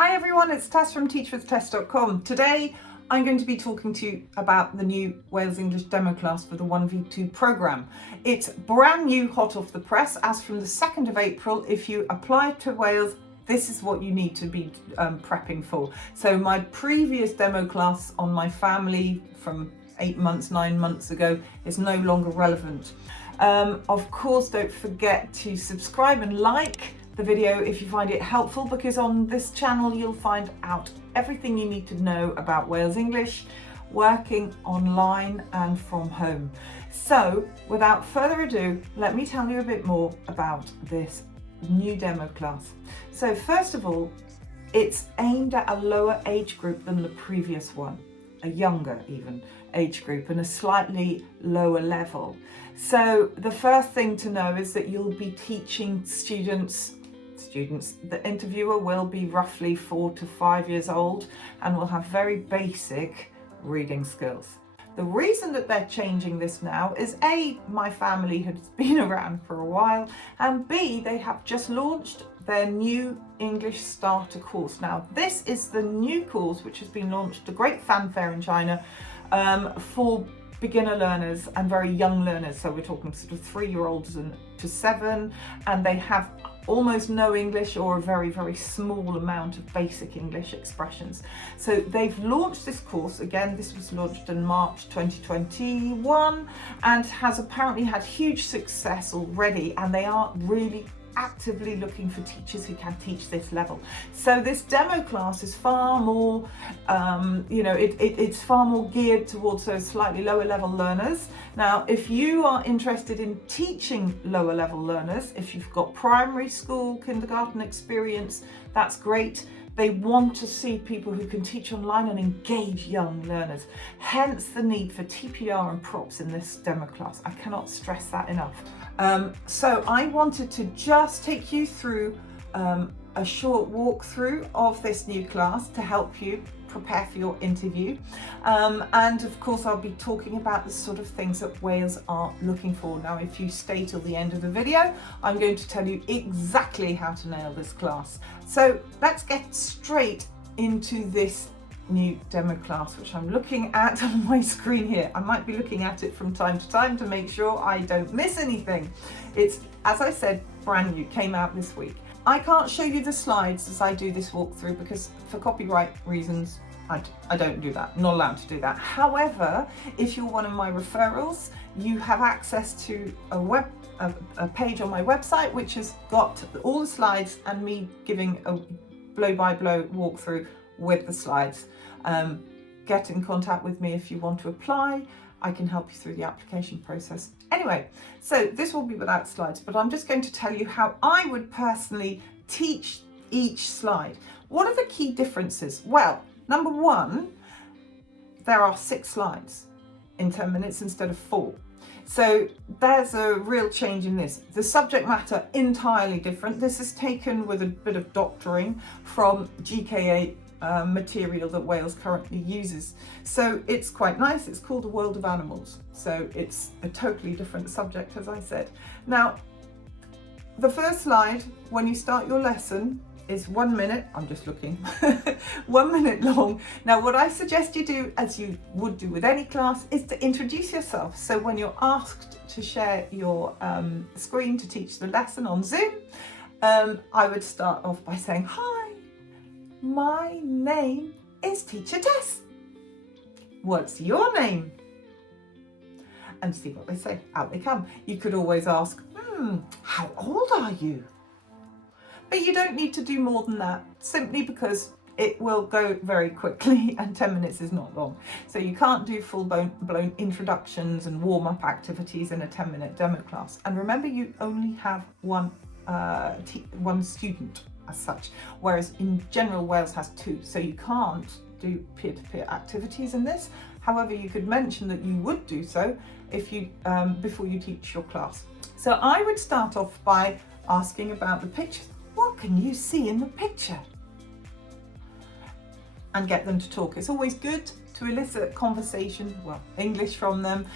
Hi everyone, it's Tess from teachwithtess.com. Today I'm going to be talking to you about the new Wales English demo class for the 1v2 programme. It's brand new, hot off the press, as from the 2nd of April. If you apply to Wales, this is what you need to be prepping for. So my previous demo class on my family from 9 months ago is no longer relevant. Of course, don't forget to subscribe and like the video if you find it helpful, because on this channel you'll find out everything you need to know about Wales English, working online and from home. So without further ado, let me tell you a bit more about this new demo class. So first of all, it's aimed at a lower age group than the previous one, a younger even age group and a slightly lower level. So the first thing to know is that you'll be teaching students, the interviewer will be roughly 4 to 5 years old and will have very basic reading skills. The reason that they're changing this now is A, my family has been around for a while, and B, they have just launched their new English starter course. Now this is the new course which has been launched to great fanfare in China for beginner learners and very young learners. So we're talking sort of 3-year-olds and to 7, and they have almost no English or a very, very small amount of basic English expressions. So they've launched this course. Again, this was launched in March 2021 and has apparently had huge success already, and they are really actively looking for teachers who can teach this level. So this demo class is far more, it's far more geared towards those slightly lower level learners. Now, if you are interested in teaching lower level learners, if you've got primary school, kindergarten experience, that's great. They want to see people who can teach online and engage young learners. Hence the need for TPR and props in this demo class. I cannot stress that enough. So I wanted to just take you through a short walkthrough of this new class to help you prepare for your interview. And of course, I'll be talking about the sort of things that Wales are looking for. Now, if you stay till the end of the video, I'm going to tell you exactly how to nail this class. So let's get straight into this new demo class, which I'm looking at on my screen here. I might be looking at it from time to time to make sure I don't miss anything. It's, as I said, brand new, came out this week. I can't show you the slides as I do this walkthrough because for copyright reasons, I don't do that. I'm not allowed to do that. However, if you're one of my referrals, you have access to a page on my website which has got all the slides and me giving a blow-by-blow walkthrough with the slides. Get in contact with me if you want to apply. I can help you through the application process. Anyway, so this will be without slides, but I'm just going to tell you how I would personally teach each slide. What are the key differences? Well, number one, there are 6 slides in 10 minutes instead of 4. So there's a real change in this. The subject matter entirely different. This is taken with a bit of doctoring from GKA material that Wales currently uses. So it's quite nice. It's called The World of Animals. So it's a totally different subject, as I said. Now, the first slide, when you start your lesson, is 1 minute. I'm just looking. 1 minute long. Now, what I suggest you do, as you would do with any class, is to introduce yourself. So when you're asked to share your screen to teach the lesson on Zoom, I would start off by saying, "Hi, my name is Teacher Tess. What's your name?" And see what they say. Out they come. You could always ask, how old are you? But you don't need to do more than that, simply because it will go very quickly and 10 minutes is not long. So you can't do full-blown introductions and warm-up activities in a 10-minute demo class. And remember, you only have one student as such, whereas in general Wales has 2, so you can't do peer-to-peer activities in this. However, you could mention that you would do so if you before you teach your class. So I would start off by asking about the pictures. What can you see in the picture? and get them to talk. It's always good to elicit conversation, well, English from them,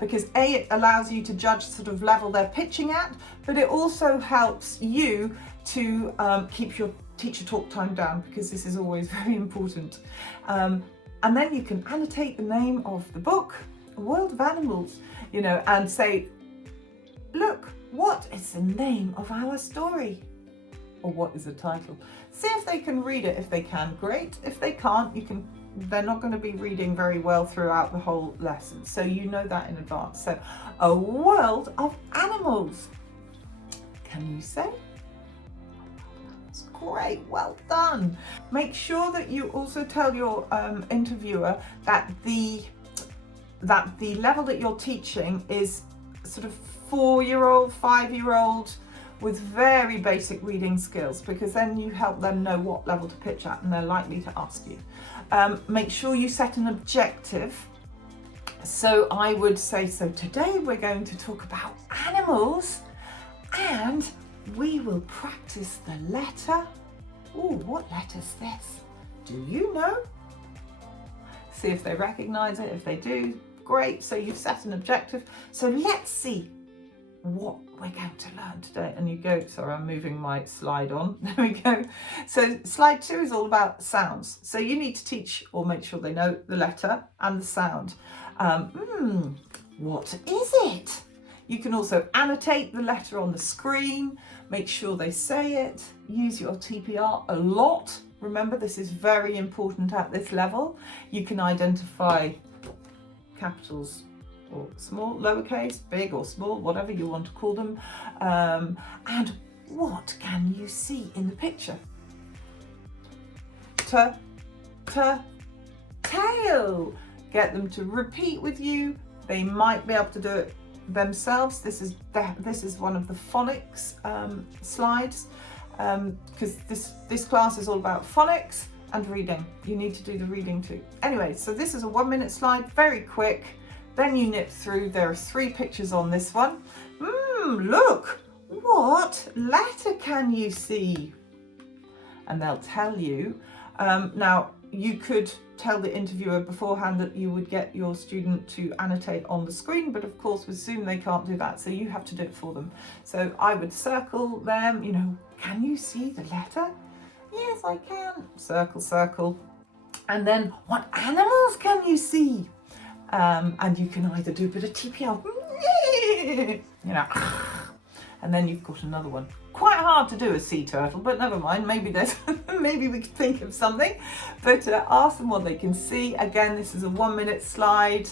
because A, it allows you to judge sort of level they're pitching at, but it also helps you to keep your teacher talk time down, because this is always very important. And then you can annotate the name of the book, A World of Animals, you know, and say, look, what is the name of our story? Or what is the title? See if they can read it. If they can, great. If they can't, they're not going to be reading very well throughout the whole lesson. So you know that in advance. So, A World of Animals. Can you say? That's great, well done. Make sure that you also tell your interviewer that the level that you're teaching is sort of 4-year-old, 5-year-old, with very basic reading skills, because then you help them know what level to pitch at and they're likely to ask you. Make sure you set an objective. So I would say, so today we're going to talk about animals and we will practice the letter. Oh, what letter's this? Do you know? See if they recognize it. If they do, great. So you've set an objective. So let's see what we're going to learn today. And you go, sorry, I'm moving my slide on. There we go. So slide 2 is all about sounds. So you need to teach or make sure they know the letter and the sound. What is it? You can also annotate the letter on the screen, make sure they say it, use your TPR a lot. Remember, this is very important at this level. You can identify capitals or small, lowercase, big or small, whatever you want to call them. And what can you see in the picture? Tail. Get them to repeat with you. They might be able to do it themselves. This is one of the phonics slides, because this class is all about phonics and reading. You need to do the reading too. Anyway, so this is a 1-minute slide, very quick. Then you nip through. There are 3 pictures on this one. Look, what letter can you see? And they'll tell you. Now, you could tell the interviewer beforehand that you would get your student to annotate on the screen, but of course with Zoom they can't do that, so you have to do it for them. So I would circle them, you know, can you see the letter? Yes, I can. Circle, circle. And then what animals can you see? And you can either do a bit of TPL, you know, and then you've got another one. Quite hard to do a sea turtle, but never mind, maybe maybe we can think of something. But ask them what they can see. Again, this is a 1-minute slide.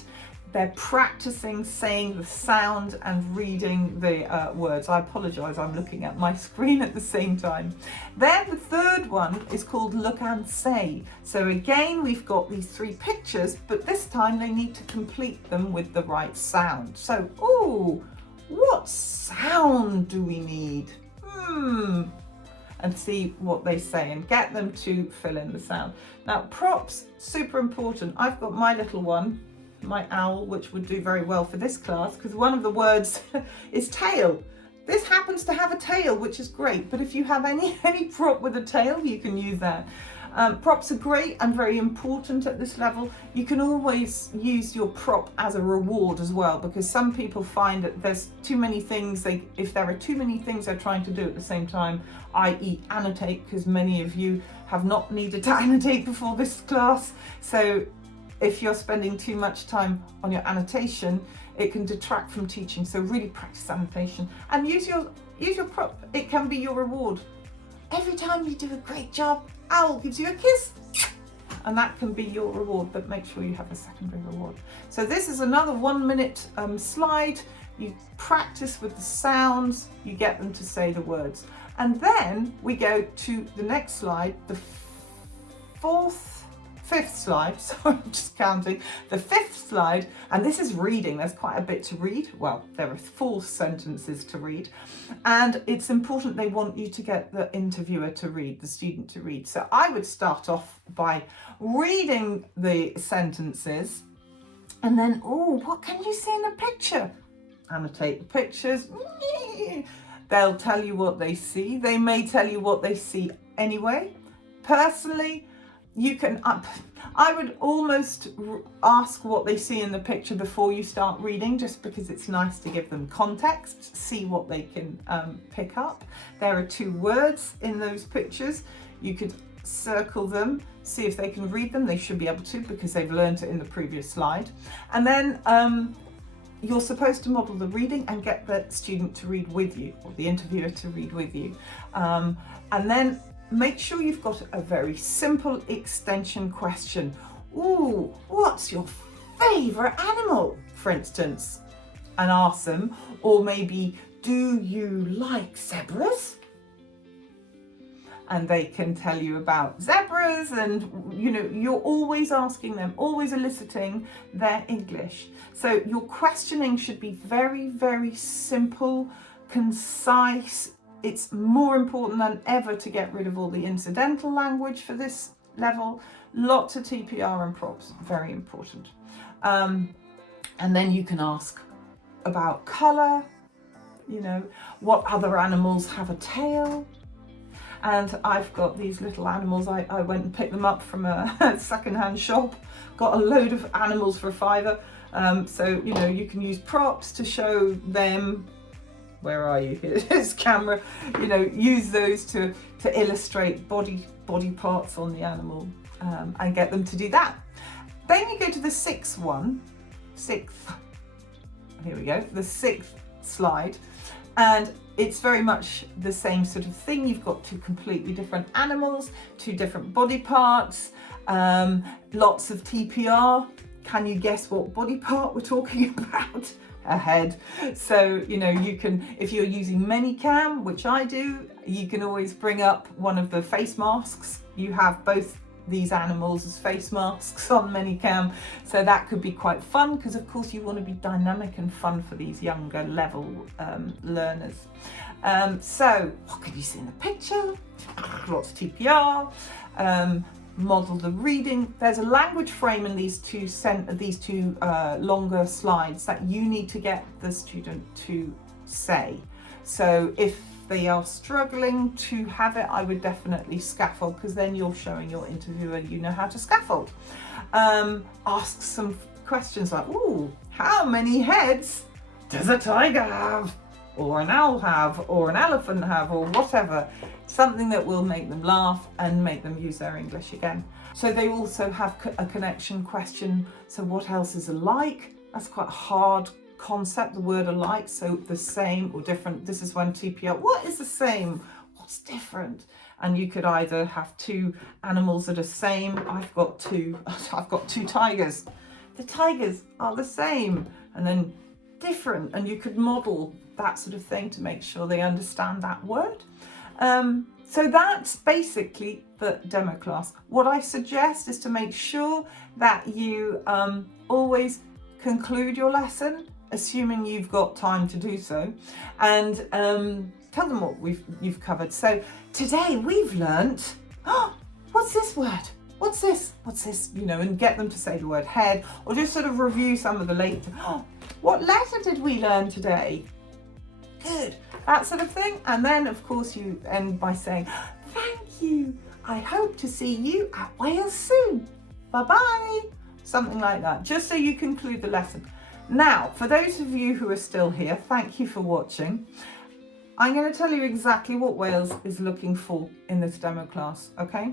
They're practicing saying the sound and reading the words. I apologise, I'm looking at my screen at the same time. Then the 3rd one is called Look and Say. So again, we've got these 3 pictures, but this time they need to complete them with the right sound. So, ooh, what sound do we need? And see what they say and get them to fill in the sound. Now, props, super important. I've got my little one, my owl, which would do very well for this class, because one of the words is tail. This happens to have a tail, which is great, but if you have any prop with a tail, you can use that. Props are great and very important at this level. You can always use your prop as a reward as well, because some people find that there's too many things, if there are too many things they're trying to do at the same time, i.e. annotate, because many of you have not needed to annotate before this class. So if you're spending too much time on your annotation, it can detract from teaching. So really practice annotation and use your prop. It can be your reward. Every time you do a great job, owl gives you a kiss, and that can be your reward, but make sure you have a secondary reward. So this is another 1-minute slide. You practice with the sounds, you get them to say the words. And then we go to the next slide, the 5th slide, sorry, I'm just counting, the 5th slide, and this is reading. There's quite a bit to read. Well, there are 4 sentences to read, and it's important they want you to get the interviewer to read, the student to read. So I would start off by reading the sentences, and then, oh, what can you see in the picture? Annotate the pictures. They'll tell you what they see. They may tell you what they see anyway. Personally, you can, I would almost ask what they see in the picture before you start reading, just because it's nice to give them context, see what they can pick up. There are 2 words in those pictures. You could circle them, see if they can read them. They should be able to, because they've learned it in the previous slide. And then you're supposed to model the reading and get the student to read with you, or the interviewer to read with you. And then make sure you've got a very simple extension question. Ooh, what's your favourite animal, for instance? And ask them. Or maybe, do you like zebras? And they can tell you about zebras, and you know, you're always asking them, always eliciting their English. So your questioning should be very, very simple, concise. It's more important than ever to get rid of all the incidental language for this level. Lots of TPR and props, very important. And then you can ask about colour, you know, what other animals have a tail. And I've got these little animals, I went and picked them up from a second-hand shop, got a load of animals for £5. So, you know, you can use props to show them. Where are you? Here's camera. You know, use those to illustrate body parts on the animal, and get them to do that. Then you go to the sixth. Here we go. The 6th slide, and it's very much the same sort of thing. You've got 2 completely different animals, 2 different body parts, lots of TPR. Can you guess what body part we're talking about? A head. So, you know, you can, if you're using ManyCam, which I do, you can always bring up one of the face masks. You have both these animals as face masks on ManyCam, so that could be quite fun, because of course you want to be dynamic and fun for these younger level learners. So what can you see in the picture? Lots of TPR. Model the reading. There's a language frame in these two longer slides that you need to get the student to say. So if they are struggling to have it, I would definitely scaffold, because then you're showing your interviewer you know how to scaffold. Ask some questions like, ooh, how many heads does a tiger have? Or an owl have, or an elephant have, or whatever. Something that will make them laugh and make them use their English again. So they also have a connection question. So what else is alike? That's quite a hard concept, the word alike. So the same or different. This is one TPR. What is the same? What's different? And you could either have 2 animals that are same. I've got two tigers. The tigers are the same, and then different, and you could model that sort of thing to make sure they understand that word. So that's basically the demo class. What I suggest is to make sure that you always conclude your lesson, assuming you've got time to do so, and tell them what you've covered. So today we've learnt, what's this word? What's this? What's this? You know, and get them to say the word head, or just sort of review some of the later. What letter did we learn today? Good, that sort of thing. And then of course you end by saying, thank you. I hope to see you at Wales soon. Bye-bye. Something like that, just so you conclude the lesson. Now, for those of you who are still here, thank you for watching. I'm going to tell you exactly what Wales is looking for in this demo class, okay?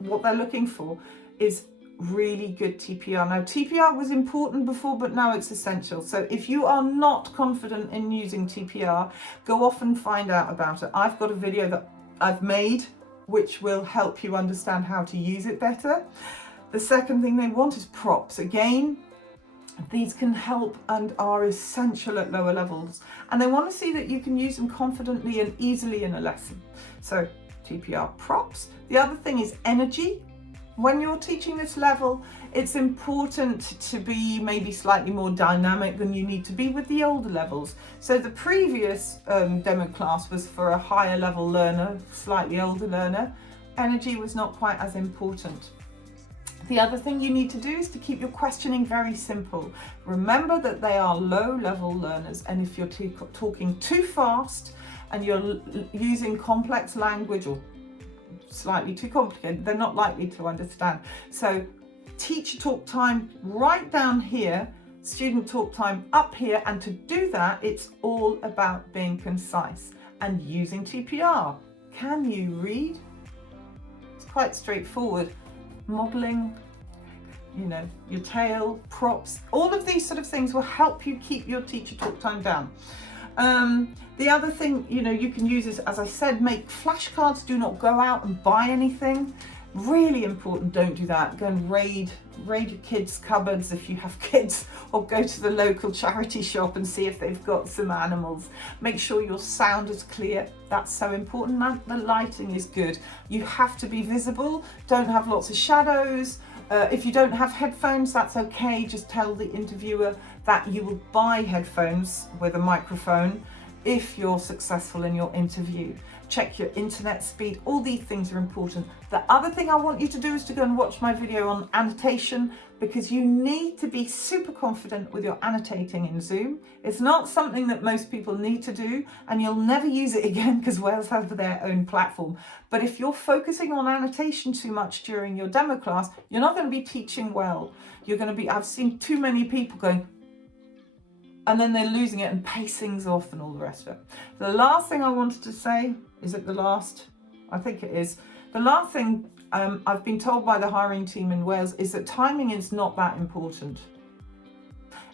What they're looking for is really good TPR. Now, TPR was important before, but now it's essential. So if you are not confident in using TPR, go off and find out about it. I've got a video that I've made which will help you understand how to use it better. The second thing they want is props. Again, these can help and are essential at lower levels, and they want to see that you can use them confidently and easily in a lesson. So TPR, props. The other thing is energy. When you're teaching this level, it's important to be maybe slightly more dynamic than you need to be with the older levels. So the previous demo class was for a higher level learner, slightly older learner. Energy was not quite as important. The other thing you need to do is to keep your questioning very simple. Remember that they are low level learners, and if you're talking too fast and you're using complex language or slightly too complicated, they're not likely to understand. So teacher talk time right down here, student talk time up here, and to do that, it's all about being concise and using TPR. Can you read? It's quite straightforward. Modelling, you know, your tail, props, all of these sort of things will help you keep your teacher talk time down. The other thing, you know, you can use is, as I said, make flashcards. Do not go out and buy anything. Really important, don't do that. Go and raid your kids' cupboards if you have kids, or go to the local charity shop and see if they've got some animals. Make sure your sound is clear. That's so important. And the lighting is good. You have to be visible. Don't have lots of shadows. If you don't have headphones, that's okay. Just tell the interviewer that you will buy headphones with a microphone if you're successful in your interview. Check your internet speed. All these things are important. The other thing I want you to do is to go and watch my video on annotation, because you need to be super confident with your annotating in Zoom. It's not something that most people need to do, and you'll never use it again because Wales have their own platform. But if you're focusing on annotation too much during your demo class, you're not going to be teaching well. You're going to be, I've seen too many people going, and then they're losing it and pacing's off and all the rest of it. The last thing I wanted to say, is it the last? I think it is. The last thing I've been told by the hiring team in Wales is that timing is not that important.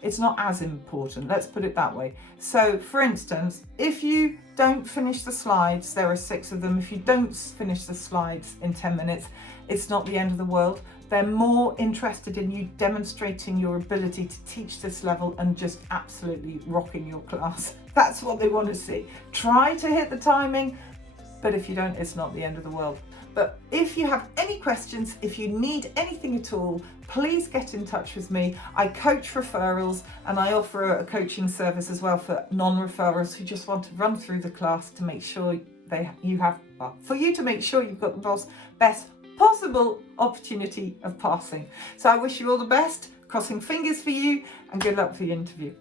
It's not as important, let's put it that way. So for instance, if you don't finish the slides, there are 6 of them. If you don't finish the slides in 10 minutes, it's not the end of the world. They're more interested in you demonstrating your ability to teach this level and just absolutely rocking your class. That's what they want to see. Try to hit the timing, but if you don't, it's not the end of the world. But if you have any questions, if you need anything at all, please get in touch with me. I coach referrals, and I offer a coaching service as well for non-referrals who just want to run through the class to make sure for you to make sure you've got the best possible opportunity of passing. So I wish you all the best, crossing fingers for you, and good luck for your interview.